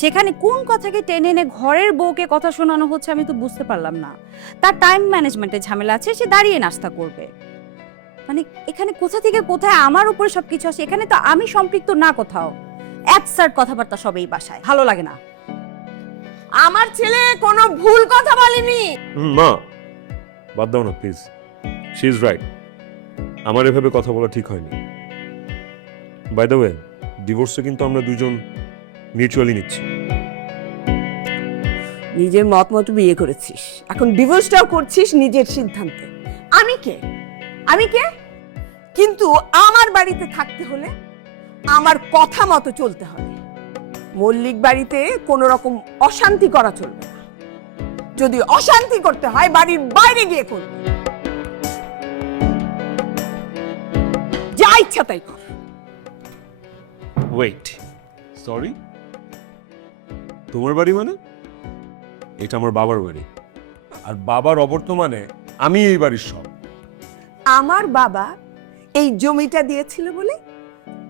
সেখানে কোন কথাকে টেনে এনে ঘরের বউকে কথা শোনানো হচ্ছে আমি তো বুঝতে পারলাম না। তার টাইম ম্যানেজমেন্টের ঝামেলা আছে, সে দাঁড়িয়ে নাস্তা করবে। মানে এখানে কোথা থেকে কোথায় আমার উপরে সবকিছু আসে, এখানে তো আমি সম্পৃক্ত না কোথাও। অ্যাবসার্ড কথাবার্তা সব এই বাসায়, ভালো লাগে না। আমার ছেলে কোনো ভুল কথা বলেনি। মা বাদ দাও না প্লিজ, শি ইজ রাইট। আমার এভাবে কথা বলা ঠিক হয়নি। বাই দ্য ওয়ে, ডিভোর্সে কিন্তু আমরা দুজন মিউচুয়ালি নিচ্ছি। নিজের মত মতো বিয়ে করেছিস, এখন ডিভোর্সটাও করছিস নিজের সিদ্ধান্তে। আমি কে? কিন্তু আমার বাড়িতে থাকতে হলে আমার কথা মতো চলতে হবে। মল্লিক বাড়িতে কোনো রকম অশান্তি করা চলবে না। যদি অশান্তি করতে হয় বাড়ির বাইরে গিয়ে করবে। যা ইচ্ছা তাই কর। ওয়েট, সরি, তোমার বাড়ি মানে? এটা আমার বাবার বাড়ি, আর বাবার অবর্তমানে আমি এই বাড়ির সব। আমার বাবা এই জমিটা দিয়েছিল বলে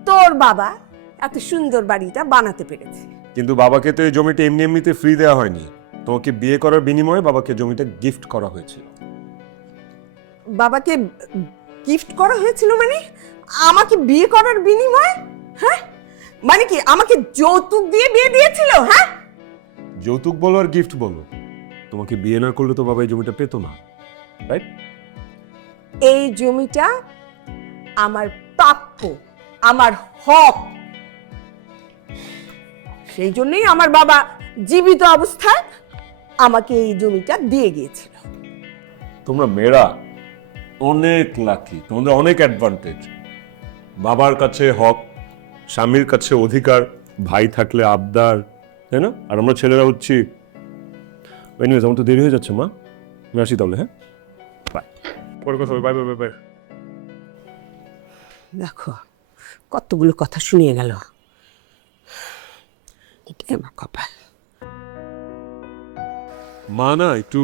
তোর বাবা এত সুন্দর বাড়িটা বানাতে পেরেছে। কিন্তু বাবাকে তো এই জমিটা এমনি এমনিতে ফ্রি দেওয়া হয়নি। তোমাকে বিয়ে করার বিনিময়ে বাবাকে জমিটা গিফট করা হয়েছিল। বাবাকে গিফট করা হয়েছিল মানে? আমাকে বিয়ে করার বিনিময়ে? হ্যাঁ, মানে কি আমাকে যৌতুক দিয়ে বিয়ে দিয়েছিল? হ্যাঁ, যৌতুক বলো আর গিফট বলো, তোমাকে বিয়ে না করলে তো বাবা এই জমিটা পেতো না, রাইট? এই জমিটা আমার প্রাপ্য, আমার হক। সেই জন্যই আমার বাবা জীবিত অবস্থায় আমাকে এই জমিটা দিয়ে গিয়েছিল। তোমরা মেয়েরা অনেক লাকি, তোমাদের অনেক অ্যাডভান্টেজ। বাবার কাছে হক, স্বামীর কাছে অধিকার, ভাই থাকলে আবদার, তাই না? আর আমরা ছেলেরা হচ্ছি। এনিওয়েজ, আমার তো দেরি হয়ে যাচ্ছে মা, আমি আসি তাহলে। হ্যাঁ, বাই। পরে কথা হবে। Bye bye bye bye. দেখো কতগুলো কথা শুনিয়ে গেল। এটাই আমার কপাল। মা না একটু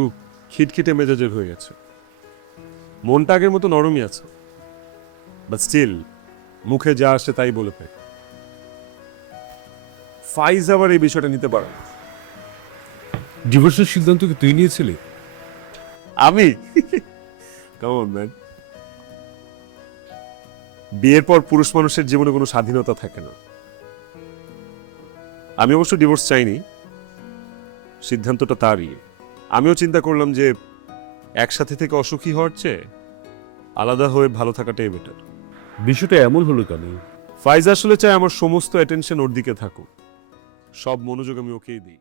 খিটখিটে মেজাজের হয়ে গেছে। মনটা আগের মতো নরমই আছে, বাট স্টিল মুখে যা আসে তাই বলে ফেলে। ফাইজ আবার এই বিষয়টা নিতে পারে না। ডিভোর্সের সিদ্ধান্ত কি তুই নিয়েছিলি? আমি কেমন ম্যান? বিয়ের পর পুরুষ মানুষের জীবনে কোনো স্বাধীনতা থাকে না। আমি অবশ্য ডিভোর্স চাইনি, সিদ্ধান্তটা তারই। আমিও চিন্তা করলাম যে একসাথে থেকে অসুখী হওয়ার চেয়ে আলাদা হয়ে ভালো থাকাটাই বেটার। বিষয়টা এমন হলো কেন? ফাইজ আসলে চায় আমার সমস্ত অ্যাটেনশন ওর দিকে থাকুক, সব মনোযোগ আমি ওকেই দিই।